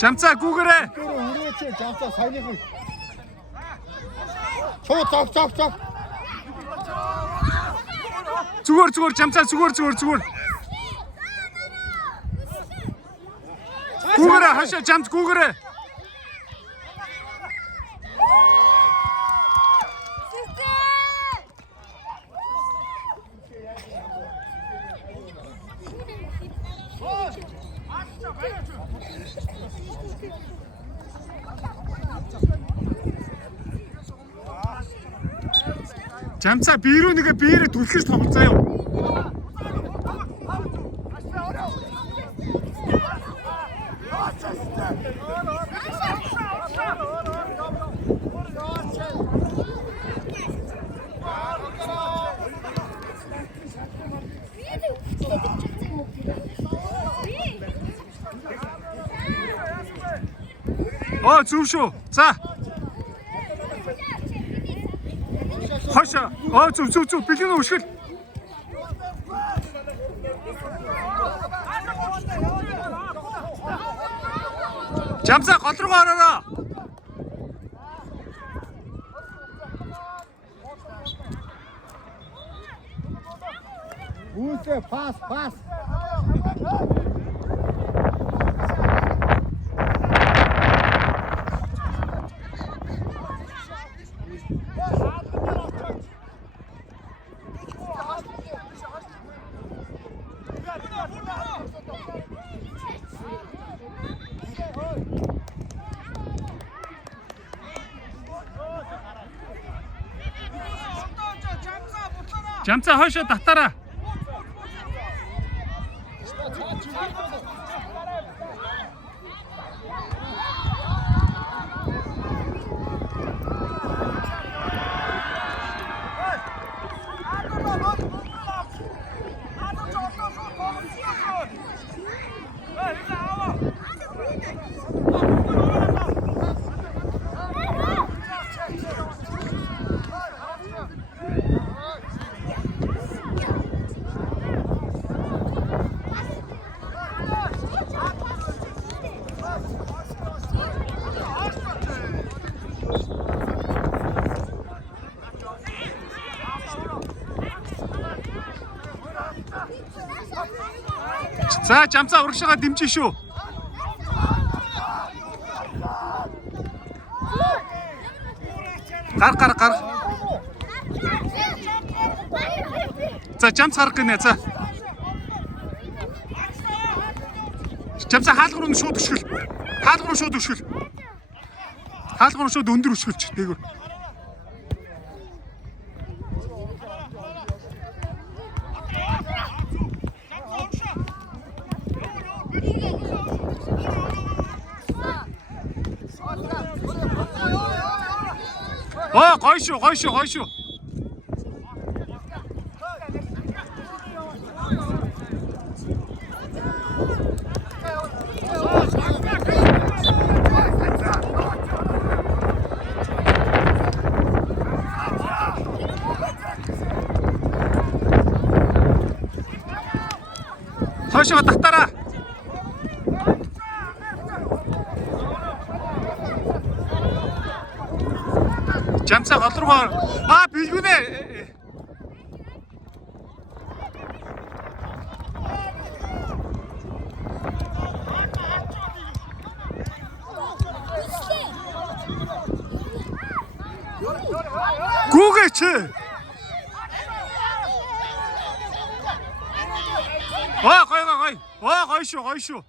Жамцаа гүүгээрээ. Үрээч жамцаа саяных. Цог. Зүгээр жамцаа зүгээр. Гүүгээрээ хашаа жамц гүүгээрээ. Жамцаа биерүү нэгэ биерээ түлхэж тоглоцоо юу. Зүв шүү. За. Хаша. Зүв. Бэлгэнэ өшгөл. Жамцаа гол руу ороороо. Үүсээ пас. Жамцаа хойшоо татаараа. За жамцаа урагшаага дэмжин шүү. Гар. За жамц гарах гинэ за. Жамцаа хаалга руу шууд өшгөл. Хаалга руу шууд өндөр өшгөлч дээгүүр. Гоё шүү. Хойшоо татаараа. Жамцаа гол руугаа бэлгүнэ. Гүүгээч. Гоё шүү.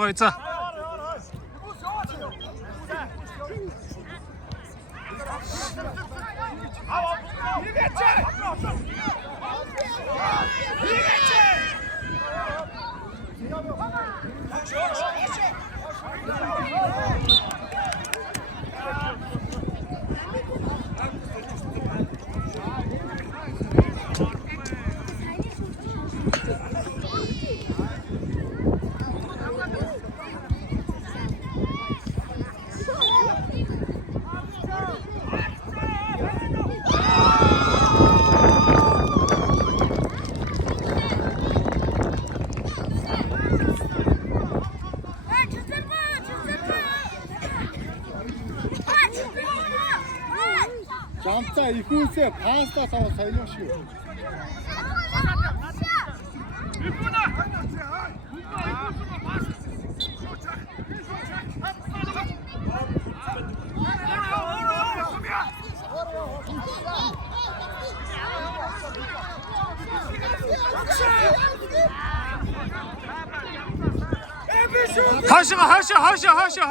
гой. За. Жамцаа ихүүсээ пастаас авах соёлоо шүү.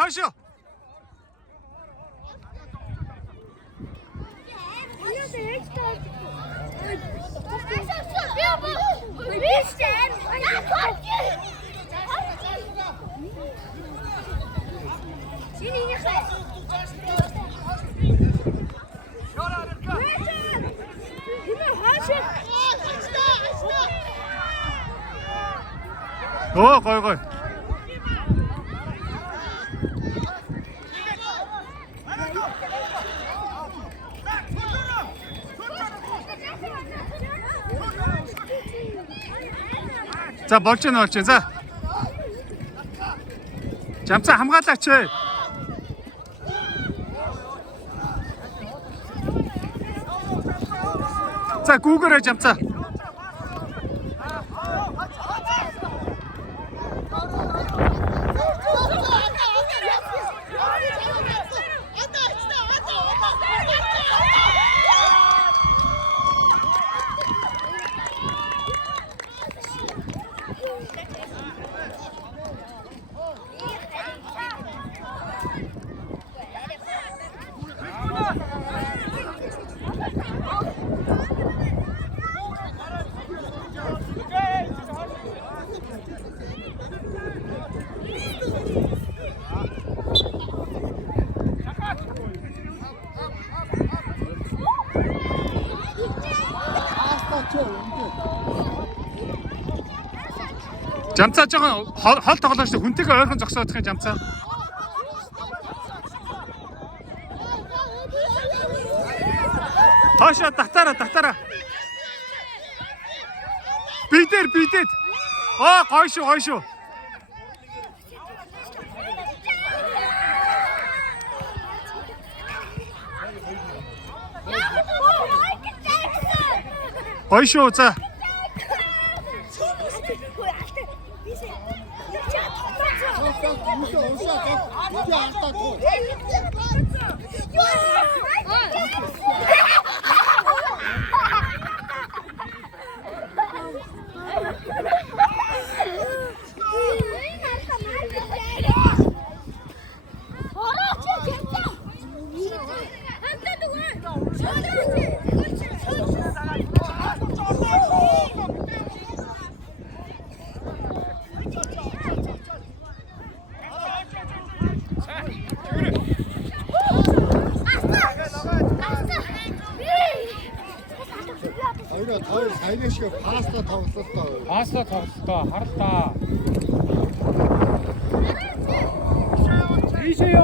하셔. 거기. 자, 멀쩡. 자. 잠자 함가닥치. 자, 구글에 잠자. 잠자 저건 헐 тоглож хүнтэйгээ ойрхон зогсоодох юм 잠자. Хашаа татараа. Бидэр. Гой шүү. Гой шүү. За. Хоёр саяны шиг паста тоглолтоо. харалтаа. Ийшээ.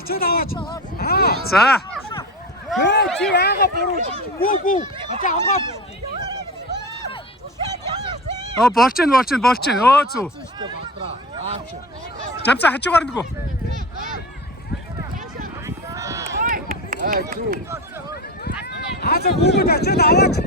Ичээд аваач. За. Чи яага буруу. Гүү. Ачаа хамгаа. Болчин. Зү. 잠자 한쪽으로 누구? зү. 아저 누구냐? 저 나와지.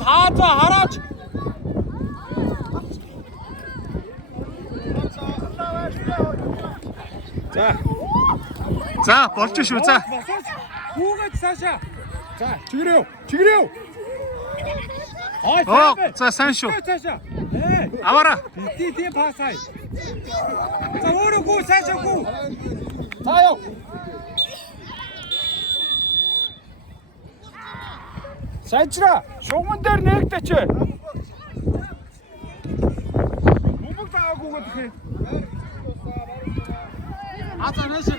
하자 하라지. 자. За болж шүү. За. 구가 사샤. 자, 죽이래요. 죽이래요. За сайн шүү. 사샤. 네. Аваараа. 뒤에 파사이. 자, 오르고 사샤고. 자요. сайжраа. Шуган дээр нэгдэч. Бумаг таагуугаад ихэ. За нэшэ.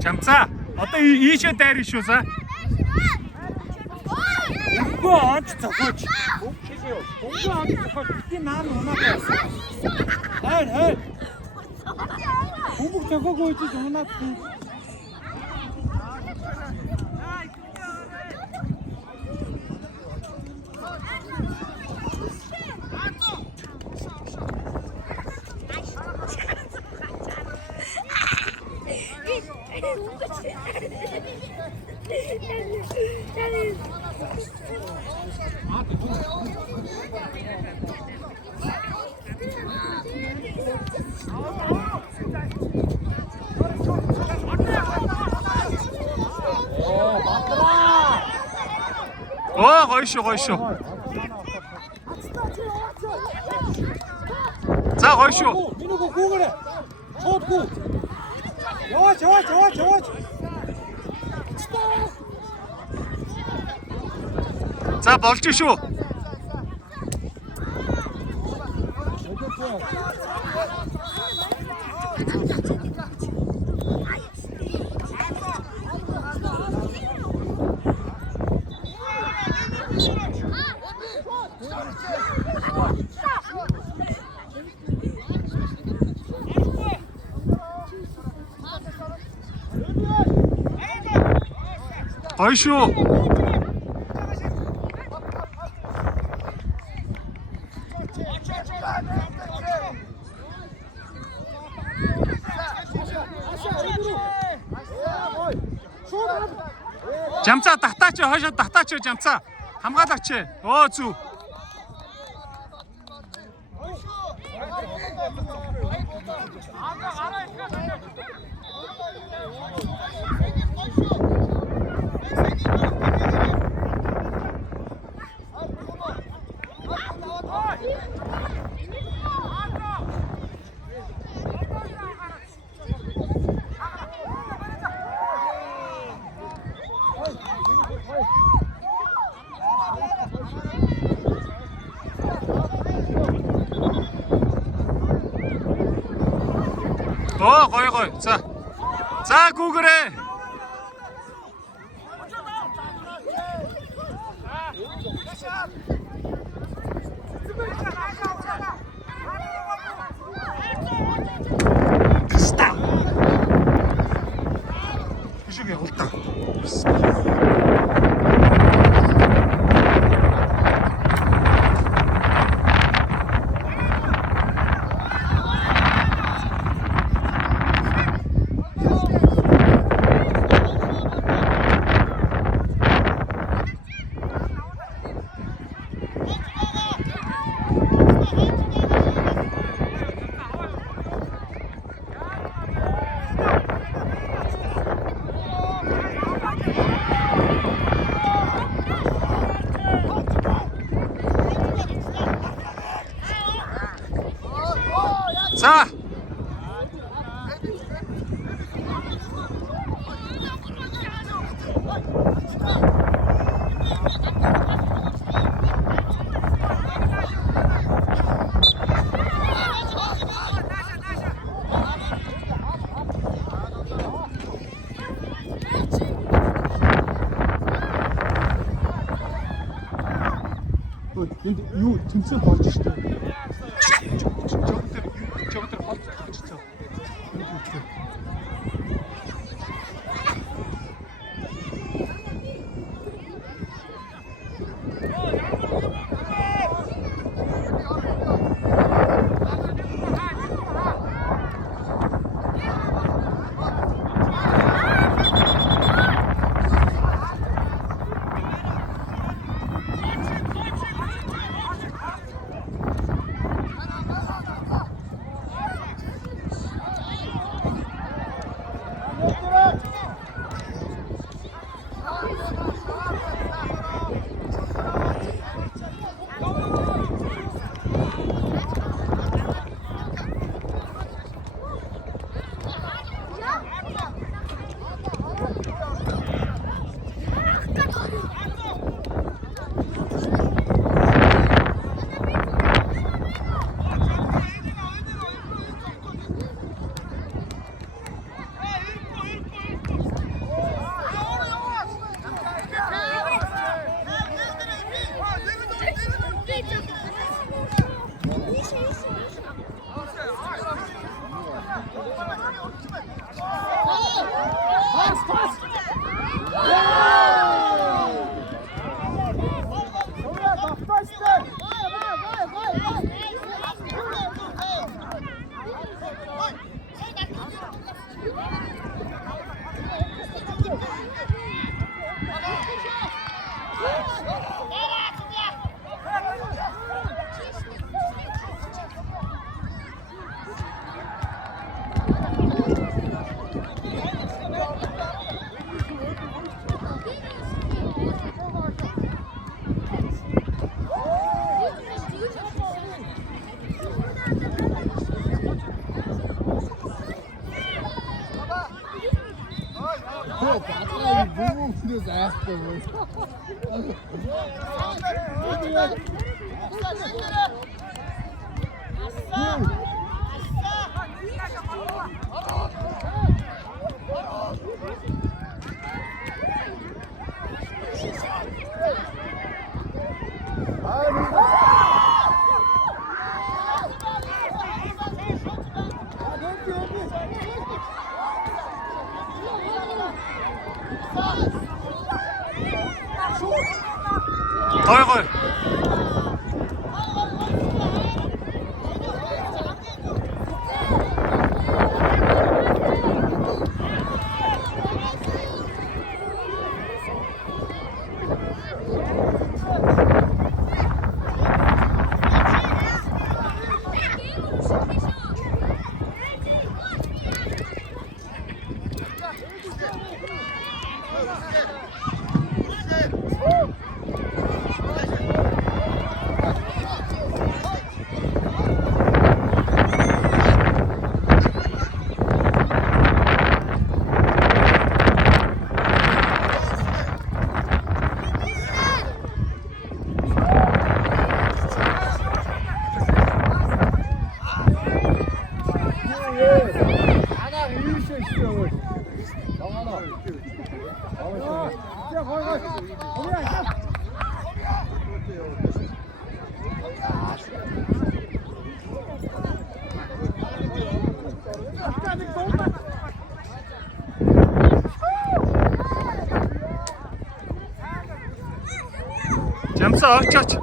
Чамцаа. Одоо ийшээ дайрах шүү за. Үгүй онц цохож. Үгүй онц цохож. Би наа унаа. Хайр. Бумаг цохог үйж унаад. Гоё шүү. За гоё шүү. 민호고 구그래. 굿. 좋아. За болж шүү. Гоё шүү. Жамцаа татаач хойшоо татаач жамцаа хамгаалагч. Оо зү. 거의. 자, 구글에. 됐다. 이쪽에 없다. 자! 근데 이거 진짜 멋지시다. 저것들 진짜. 너무 그래서 아쉽다. 거의. 하나 일시 시켜. 정하나. 자, 거기. Jamsa aç aç.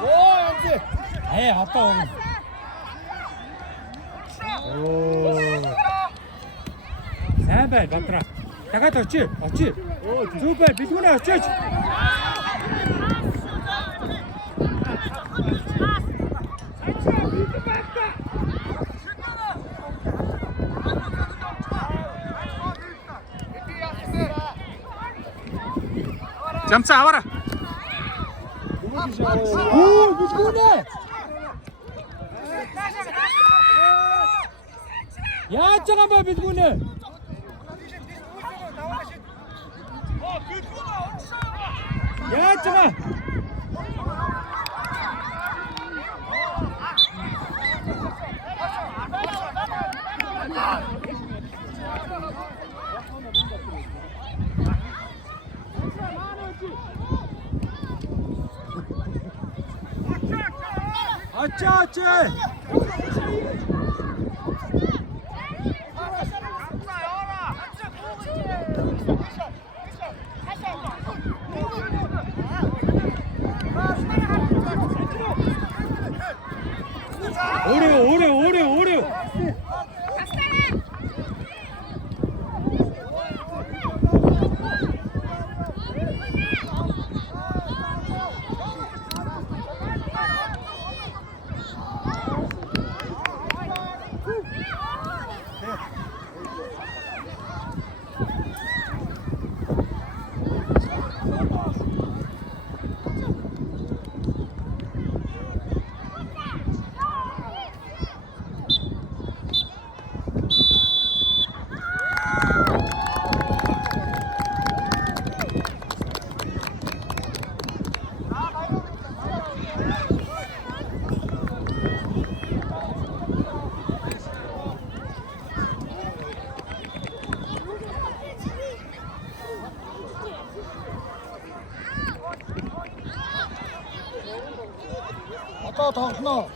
오, 양지. 에 아빠 오늘. Сайн бай Батраа. Дахиад очив. Очив. Зүг бай. Бэлгүнээ очиж. Jamsa аваарай. Оо, бэлгүнээ. Яаж байгаа юм бэ бэлгүнээ? Яаж байгаа? Ачаа. 오래. 아빠 더 나.